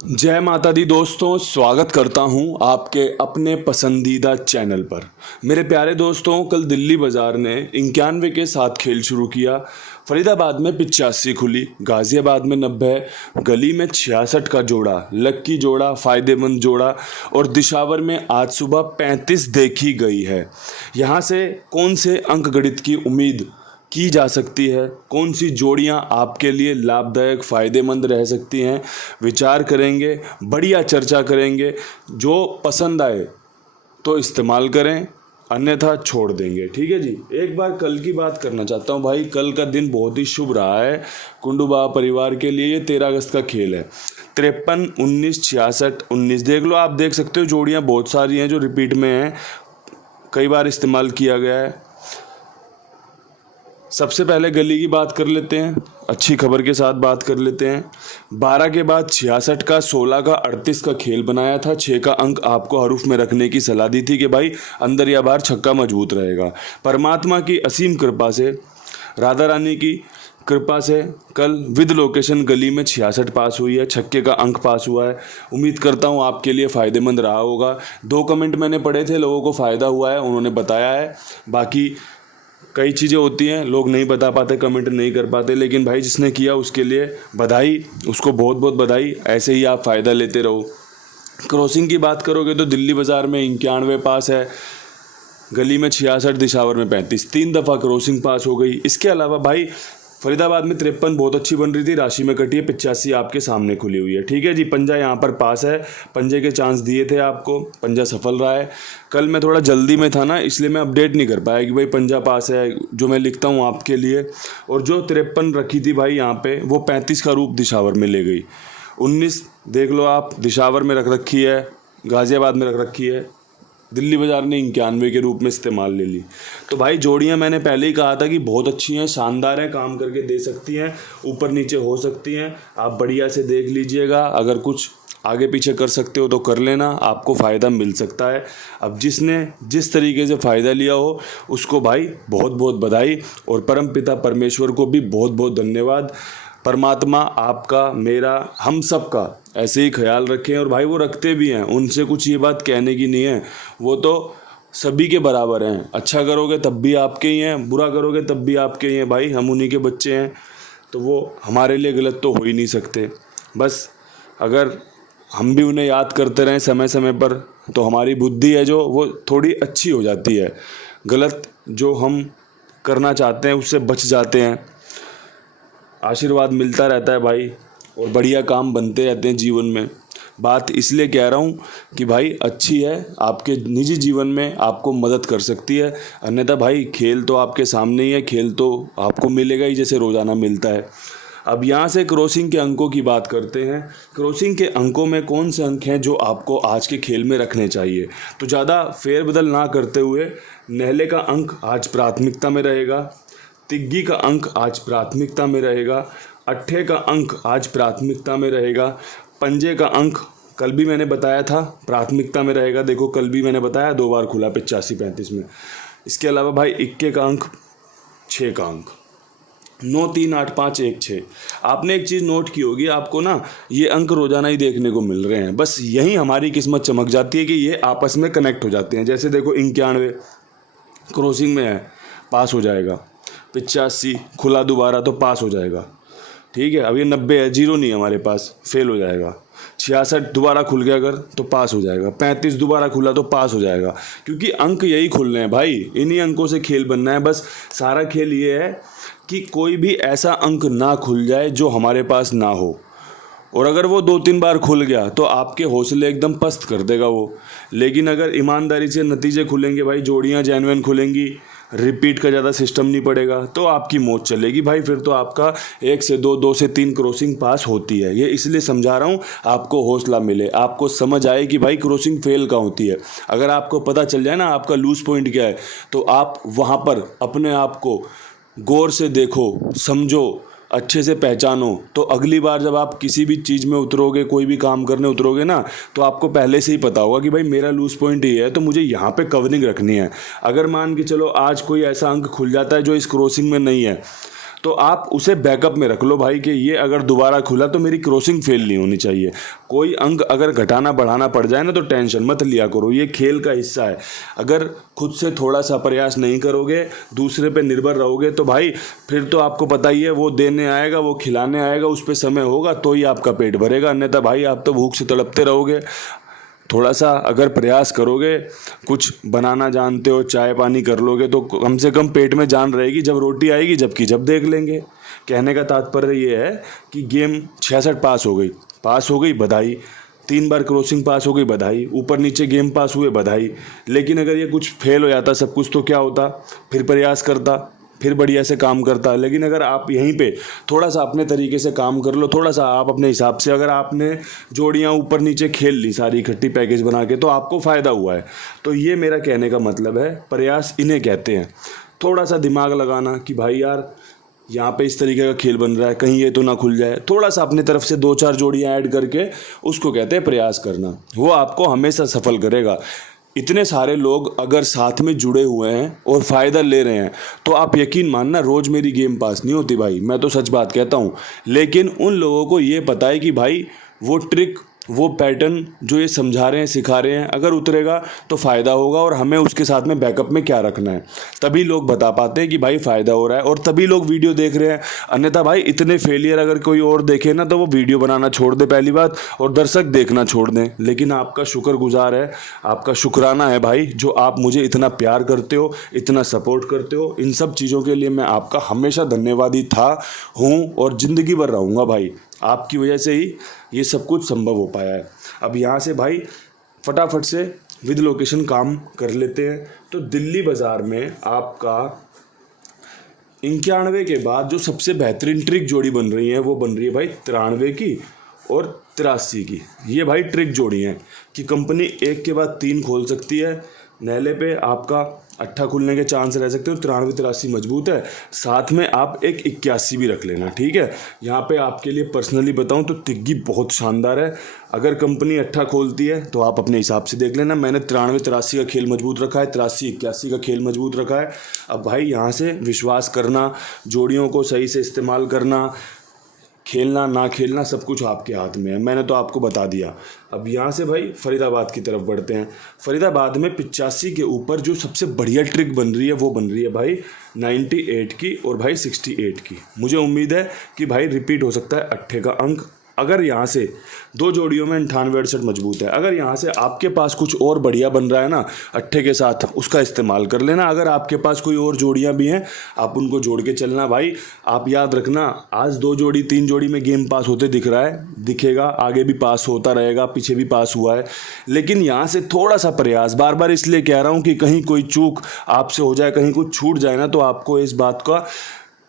जय माता दी दोस्तों, स्वागत करता हूं आपके अपने पसंदीदा चैनल पर। मेरे प्यारे दोस्तों, कल दिल्ली बाज़ार ने 91 के साथ खेल शुरू किया। फरीदाबाद में 85 खुली, गाज़ियाबाद में 90, गली में 66 का जोड़ा, लक्की जोड़ा, फ़ायदेमंद जोड़ा और दिशावर में आज सुबह 35 देखी गई है। यहाँ से कौन से अंक गणित की उम्मीद की जा सकती है, कौन सी जोड़ियां आपके लिए लाभदायक फ़ायदेमंद रह सकती हैं, विचार करेंगे, बढ़िया चर्चा करेंगे। जो पसंद आए तो इस्तेमाल करें, अन्यथा छोड़ देंगे। ठीक है जी। एक बार कल की बात करना चाहता हूँ भाई। कल का दिन बहुत ही शुभ रहा है कुंडूबाबा परिवार के लिए। ये 13 अगस्त का खेल है। 53, 19, 66, 19 देख लो। आप देख सकते हो जोड़ियाँ बहुत सारी हैं जो रिपीट में हैं, कई बार इस्तेमाल किया गया है। सबसे पहले गली की बात कर लेते हैं, अच्छी खबर के साथ बात कर लेते हैं। 12 के बाद 66 का, 16 का, 38 का खेल बनाया था। 6 का अंक आपको हरूफ में रखने की सलाह दी थी कि भाई अंदर या बाहर छक्का मजबूत रहेगा। परमात्मा की असीम कृपा से, राधा रानी की कृपा से कल विद लोकेशन गली में 66 पास हुई है। छक्के का अंक पास हुआ है। उम्मीद करता हूँ आपके लिए फ़ायदेमंद रहा होगा। 2 कमेंट मैंने पढ़े थे, लोगों को फ़ायदा हुआ है, उन्होंने बताया है। बाकी कई चीज़ें होती हैं, लोग नहीं बता पाते, कमेंट नहीं कर पाते, लेकिन भाई जिसने किया उसके लिए बधाई, उसको बहुत बहुत बधाई। ऐसे ही आप फ़ायदा लेते रहो। क्रॉसिंग की बात करोगे तो दिल्ली बाज़ार में 91 पास है, गली में 66, दिशावर में 35, 3 दफ़ा क्रॉसिंग पास हो गई। इसके अलावा भाई फरीदाबाद में 53 बहुत अच्छी बन रही थी, राशि में कटी है। 85 आपके सामने खुली हुई है। ठीक है जी। पंजा यहाँ पर पास है, पंजे के चांस दिए थे आपको, पंजा सफल रहा है। कल मैं थोड़ा जल्दी में था ना, इसलिए मैं अपडेट नहीं कर पाया कि भाई पंजा पास है, जो मैं लिखता हूँ आपके लिए। और जो 53 रखी थी भाई यहाँ पे, वो 35 का रूप दिशावर में ले गई। 19 देख लो आप, दिशावर में रख रखी है, गाज़ियाबाद में रख रखी है, दिल्ली बाज़ार ने 91 के रूप में इस्तेमाल ले ली। तो भाई जोड़ियां मैंने पहले ही कहा था कि बहुत अच्छी हैं, शानदार हैं, काम करके दे सकती हैं, ऊपर नीचे हो सकती हैं। आप बढ़िया से देख लीजिएगा, अगर कुछ आगे पीछे कर सकते हो तो कर लेना, आपको फ़ायदा मिल सकता है। अब जिसने जिस तरीके से फ़ायदा लिया हो उसको भाई बहुत बहुत बधाई, और परम पिता परमेश्वर को भी बहुत बहुत धन्यवाद। परमात्मा आपका, मेरा, हम सब का ऐसे ही ख्याल रखें। और भाई वो रखते भी हैं, उनसे कुछ ये बात कहने की नहीं है, वो तो सभी के बराबर हैं। अच्छा करोगे तब भी आपके ही हैं, बुरा करोगे तब भी आपके ही हैं भाई, हम उन्हीं के बच्चे हैं, तो वो हमारे लिए गलत तो हो ही नहीं सकते। बस अगर हम भी उन्हें याद करते रहें समय समय पर, तो हमारी बुद्धि है जो वो थोड़ी अच्छी हो जाती है, गलत जो हम करना चाहते हैं उससे बच जाते हैं। आशीर्वाद मिलता रहता है भाई, और बढ़िया काम बनते रहते हैं जीवन में। बात इसलिए कह रहा हूँ कि भाई अच्छी है, आपके निजी जीवन में आपको मदद कर सकती है। अन्यथा भाई खेल तो आपके सामने ही है, खेल तो आपको मिलेगा ही जैसे रोज़ाना मिलता है। अब यहाँ से क्रॉसिंग के अंकों की बात करते हैं। क्रॉसिंग के अंकों में कौन से अंक हैं जो आपको आज के खेल में रखने चाहिए? तो ज़्यादा फेरबदल ना करते हुए, नहले का अंक आज प्राथमिकता में रहेगा, तिग्गी का अंक आज प्राथमिकता में रहेगा, अट्ठे का अंक आज प्राथमिकता में रहेगा, पंजे का अंक कल भी मैंने बताया था प्राथमिकता में रहेगा। देखो कल भी मैंने बताया, 2 बार खुला 85 35 में। इसके अलावा भाई इक्के का अंक, 6 का अंक, 9 3 8 5 1 6। आपने एक चीज़ नोट की होगी, आपको ना ये अंक रोज़ाना ही देखने को मिल रहे हैं। बस यही हमारी किस्मत चमक जाती है कि ये आपस में कनेक्ट हो जाते हैं। जैसे देखो 91 क्रॉसिंग में है, पास हो जाएगा। 85 खुला दोबारा तो पास हो जाएगा। ठीक है। अब ये 90 है, जीरो नहीं है हमारे पास, फेल हो जाएगा। 66 दोबारा खुल गया अगर तो पास हो जाएगा। 35 दोबारा खुला तो पास हो जाएगा, क्योंकि अंक यही खुल रहे हैं भाई, इन्हीं अंकों से खेल बनना है। बस सारा खेल ये है कि कोई भी ऐसा अंक ना खुल जाए जो हमारे पास ना हो, और अगर वो 2-3 बार खुल गया तो आपके हौसले एकदम पस्त कर देगा वो। लेकिन अगर ईमानदारी से नतीजे खुलेंगे भाई, जोड़ियाँ जेन्युइन खुलेंगी, रिपीट का ज़्यादा सिस्टम नहीं पड़ेगा, तो आपकी मौज चलेगी भाई। फिर तो आपका 1 से 2, 2 से 3 क्रॉसिंग पास होती है। ये इसलिए समझा रहा हूँ, आपको हौसला मिले, आपको समझ आए कि भाई क्रॉसिंग फेल कहाँ होती है। अगर आपको पता चल जाए ना आपका लूज पॉइंट क्या है, तो आप वहाँ पर अपने आप को गौर से देखो, समझो, अच्छे से पहचानो। तो अगली बार जब आप किसी भी चीज़ में उतरोगे, कोई भी काम करने उतरोगे ना, तो आपको पहले से ही पता होगा कि भाई मेरा लूज पॉइंट ये है, तो मुझे यहाँ पे कवरिंग रखनी है। अगर मान के चलो आज कोई ऐसा अंक खुल जाता है जो इस क्रॉसिंग में नहीं है, तो आप उसे बैकअप में रख लो भाई कि ये अगर दोबारा खुला तो मेरी क्रॉसिंग फेल नहीं होनी चाहिए। कोई अंक अगर घटाना बढ़ाना पड़ जाए ना तो टेंशन मत लिया करो, ये खेल का हिस्सा है। अगर खुद से थोड़ा सा प्रयास नहीं करोगे, दूसरे पे निर्भर रहोगे तो भाई फिर तो आपको पता ही है, वो देने आएगा, वो खिलाने आएगा, उस पर समय होगा तो ही आपका पेट भरेगा, अन्यथा भाई आप तो भूख से तड़पते रहोगे। थोड़ा सा अगर प्रयास करोगे, कुछ बनाना जानते हो, चाय पानी कर लोगे तो कम से कम पेट में जान रहेगी। जब रोटी आएगी जबकि जब देख लेंगे। कहने का तात्पर्य ये है कि गेम 66 पास हो गई बधाई, 3 बार क्रॉसिंग पास हो गई बधाई, ऊपर नीचे गेम पास हुए बधाई। लेकिन अगर ये कुछ फेल हो जाता सब कुछ तो क्या होता, फिर प्रयास करता, फिर बढ़िया से काम करता है। लेकिन अगर आप यहीं पे थोड़ा सा अपने तरीके से काम कर लो, थोड़ा सा आप अपने हिसाब से, अगर आपने जोड़ियाँ ऊपर नीचे खेल ली सारी इकट्ठी पैकेज बना के, तो आपको फ़ायदा हुआ है। तो ये मेरा कहने का मतलब है, प्रयास इन्हें कहते हैं। थोड़ा सा दिमाग लगाना कि भाई यार यहाँ पे इस तरीके का खेल बन रहा है, कहीं ये तो ना खुल जाए। थोड़ा सा अपनी तरफ से 2-4 जोड़ियाँ ऐड करके उसको कहते हैं प्रयास करना। वो आपको हमेशा सफल करेगा। इतने सारे लोग अगर साथ में जुड़े हुए हैं और फ़ायदा ले रहे हैं तो आप यकीन मानना रोज़ मेरी गेम पास नहीं होती भाई, मैं तो सच बात कहता हूँ। लेकिन उन लोगों को ये पता है कि भाई वो ट्रिक, वो पैटर्न जो ये समझा रहे हैं, सिखा रहे हैं, अगर उतरेगा तो फ़ायदा होगा और हमें उसके साथ में बैकअप में क्या रखना है। तभी लोग बता पाते हैं कि भाई फ़ायदा हो रहा है और तभी लोग वीडियो देख रहे हैं। अन्यथा भाई इतने फेलियर अगर कोई और देखे ना तो वो वीडियो बनाना छोड़ दे पहली बात, और दर्शक देखना छोड़ दें। लेकिन आपका शुक्रगुजार है, आपका शुक्राना है भाई, जो आप मुझे इतना प्यार करते हो, इतना सपोर्ट करते हो। इन सब चीज़ों के लिए मैं आपका हमेशा धन्यवादी था, हूँ और ज़िंदगी भर रहूँगा भाई। आपकी वजह से ही ये सब कुछ संभव हो पाया है। अब यहाँ से भाई फटाफट से विद लोकेशन काम कर लेते हैं। तो दिल्ली बाज़ार में आपका 91 के बाद जो सबसे बेहतरीन ट्रिक जोड़ी बन रही है वो बन रही है भाई 93 की और 83 की। ये भाई ट्रिक जोड़ी हैं कि कंपनी एक के बाद 3 खोल सकती है। नहले पे आपका 8 खुलने के चांस रह सकते हो, 93-83 मजबूत है। साथ में आप एक 81 भी रख लेना, ठीक है। यहाँ पे आपके लिए पर्सनली बताऊँ तो तिग्गी बहुत शानदार है। अगर कंपनी 8 खोलती है तो आप अपने हिसाब से देख लेना। मैंने 93-83 का खेल मजबूत रखा है, 83-81 का खेल मजबूत रखा है। अब भाई यहाँ से विश्वास करना, जोड़ियों को सही से इस्तेमाल करना, खेलना ना खेलना सब कुछ आपके हाथ में है। मैंने तो आपको बता दिया। अब यहाँ से भाई फरीदाबाद की तरफ बढ़ते हैं। फरीदाबाद में 85 के ऊपर जो सबसे बढ़िया ट्रिक बन रही है वो बन रही है भाई 98 की और भाई 68 की। मुझे उम्मीद है कि भाई रिपीट हो सकता है 8 का अंक। अगर यहाँ से 2 जोड़ियों में 98-68 मजबूत है। अगर यहाँ से आपके पास कुछ और बढ़िया बन रहा है ना 8 के साथ, उसका इस्तेमाल कर लेना। अगर आपके पास कोई और जोड़ियाँ भी हैं आप उनको जोड़ के चलना भाई। आप याद रखना, आज 2 जोड़ी 3 जोड़ी में गेम पास होते दिख रहा है, दिखेगा, आगे भी पास होता रहेगा, पीछे भी पास हुआ है। लेकिन यहाँ से थोड़ा सा प्रयास, बार बार इसलिए कह रहा हूँ कि कहीं कोई चूक आपसे हो जाए, कहीं कुछ छूट जाए ना तो आपको इस बात का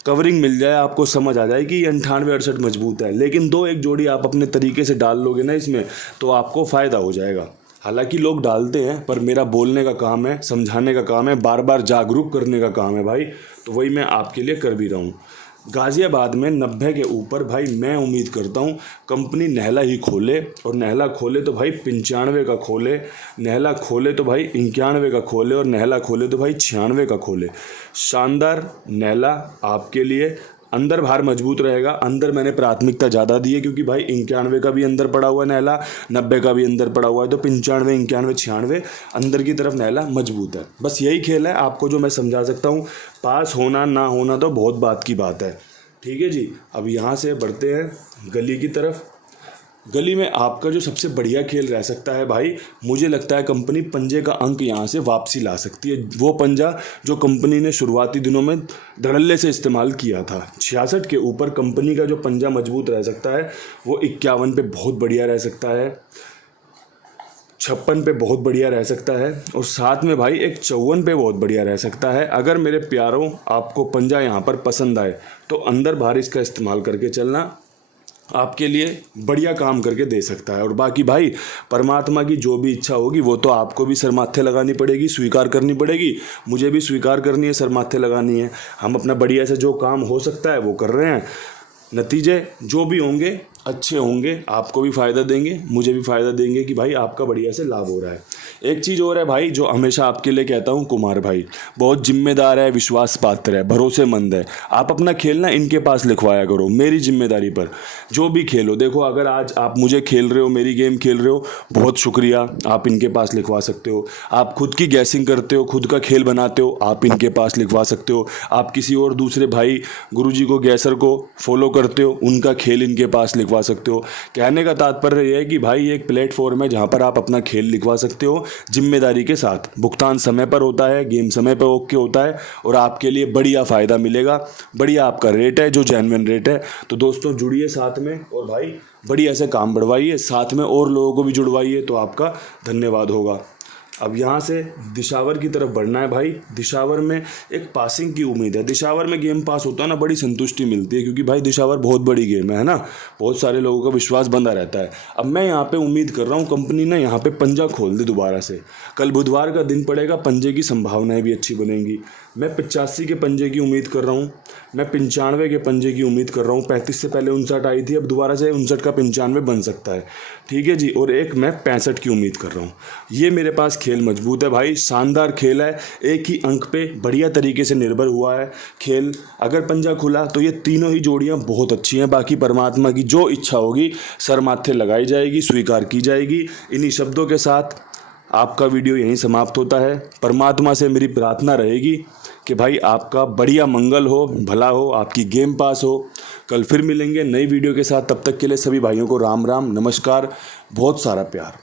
कवरिंग मिल जाए, आपको समझ आ जाए कि ये 98-68 मजबूत है। लेकिन 2-1 जोड़ी आप अपने तरीके से डाल लोगे ना इसमें तो आपको फ़ायदा हो जाएगा। हालांकि लोग डालते हैं पर मेरा बोलने का काम है, समझाने का काम है, बार बार जागरूक करने का काम है भाई। तो वही मैं आपके लिए कर भी रहा हूँ। गाज़ियाबाद में 90 के ऊपर भाई मैं उम्मीद करता हूँ कंपनी नहला ही खोले, और नहला खोले तो भाई 95 का खोले, नहला खोले तो भाई 91 का खोले, और नहला खोले तो भाई 96 का खोले। शानदार नहला आपके लिए। अंदर बाहर मजबूत रहेगा। अंदर मैंने प्राथमिकता ज़्यादा दी है क्योंकि भाई 91 का भी अंदर पड़ा हुआ है नहला, 90 का भी अंदर पड़ा हुआ है, तो 95, 91, 96 अंदर की तरफ नहला मजबूत है। बस यही खेल है आपको जो मैं समझा सकता हूँ। पास होना ना होना तो बहुत बात की बात है, ठीक है जी। अब यहाँ से बढ़ते हैं गली की तरफ। गली में आपका जो सबसे बढ़िया खेल रह सकता है भाई, मुझे लगता है कंपनी पंजे का अंक यहाँ से वापसी ला सकती है। वो पंजा जो कंपनी ने शुरुआती दिनों में धड़ल्ले से इस्तेमाल किया था। 66 के ऊपर कंपनी का जो पंजा मजबूत रह सकता है वो 51 पे बहुत बढ़िया रह सकता है, 56 पे बहुत बढ़िया रह सकता है, और साथ में भाई एक 54 पे बहुत बढ़िया रह सकता है। अगर मेरे प्यारों आपको पंजा यहाँ पर पसंद आए तो अंदर बाहर इसका इस्तेमाल करके चलना आपके लिए बढ़िया काम करके दे सकता है। और बाकी भाई परमात्मा की जो भी इच्छा होगी वो तो आपको भी सर माथे लगानी पड़ेगी, स्वीकार करनी पड़ेगी, मुझे भी स्वीकार करनी है, सर माथे लगानी है। हम अपना बढ़िया से जो काम हो सकता है वो कर रहे हैं। नतीजे जो भी होंगे अच्छे होंगे, आपको भी फ़ायदा देंगे, मुझे भी फ़ायदा देंगे कि भाई आपका बढ़िया से लाभ हो रहा है। एक चीज़ और है भाई जो हमेशा आपके लिए कहता हूँ, कुमार भाई बहुत जिम्मेदार है, विश्वास पात्र है, भरोसेमंद है। आप अपना खेल ना इनके पास लिखवाया करो, मेरी जिम्मेदारी पर। जो भी खेलो, देखो अगर आज आप मुझे खेल रहे हो, मेरी गेम खेल रहे हो, बहुत शुक्रिया, आप इनके पास लिखवा सकते हो। आप खुद की गैसिंग करते हो, खुद का खेल बनाते हो, आप इनके पास लिखवा सकते हो। आप किसी और दूसरे भाई गुरुजी को, गैसर को फॉलो करते हो, उनका खेल इनके पास लिखवा सकते हो। कहने का तात्पर्य यह है कि भाई एक प्लेटफॉर्म है जहां पर आप अपना खेल लिखवा सकते हो जिम्मेदारी के साथ। भुगतान समय पर होता है, गेम समय पर ओके होता है और आपके लिए बढ़िया फ़ायदा मिलेगा। बढ़िया आपका रेट है जो जेन्युइन रेट है। तो दोस्तों जुड़िए साथ में और भाई बढ़िया से काम बढ़वाइए, साथ में और लोगों को भी जुड़वाइए तो आपका धन्यवाद होगा। अब यहाँ से दिशावर की तरफ बढ़ना है भाई। दिशावर में एक पासिंग की उम्मीद है। दिशावर में गेम पास होता है ना, बड़ी संतुष्टि मिलती है, क्योंकि भाई दिशावर बहुत बड़ी गेम है ना, बहुत सारे लोगों का विश्वास बंधा रहता है। अब मैं यहाँ पे उम्मीद कर रहा हूँ कंपनी ने यहाँ पे पंजा खोल दे दोबारा से। कल बुधवार का दिन पड़ेगा, पंजे की संभावनाएं भी अच्छी बनेंगी। मैं 85 के पंजे की उम्मीद कर रहा हूँ, मैं 95 के पंजे की उम्मीद कर रहा हूँ। 35 से पहले 59 आई थी, अब दोबारा से 59 का 95 बन सकता है, ठीक है जी। और एक मैं 65 की उम्मीद कर रहा हूँ। ये मेरे पास खेल मजबूत है भाई, शानदार खेल है। एक ही अंक पे बढ़िया तरीके से निर्भर हुआ है खेल। अगर पंजा खुला तो ये तीनों ही जोड़ियाँ बहुत अच्छी हैं। बाकी परमात्मा की जो इच्छा होगी सर माथे लगाई जाएगी, स्वीकार की जाएगी। इन्हीं शब्दों के साथ आपका वीडियो यहीं समाप्त होता है। परमात्मा से मेरी प्रार्थना रहेगी कि भाई आपका बढ़िया मंगल हो, भला हो, आपकी गेम पास हो। कल फिर मिलेंगे नई वीडियो के साथ। तब तक के लिए सभी भाइयों को राम राम, नमस्कार, बहुत सारा प्यार।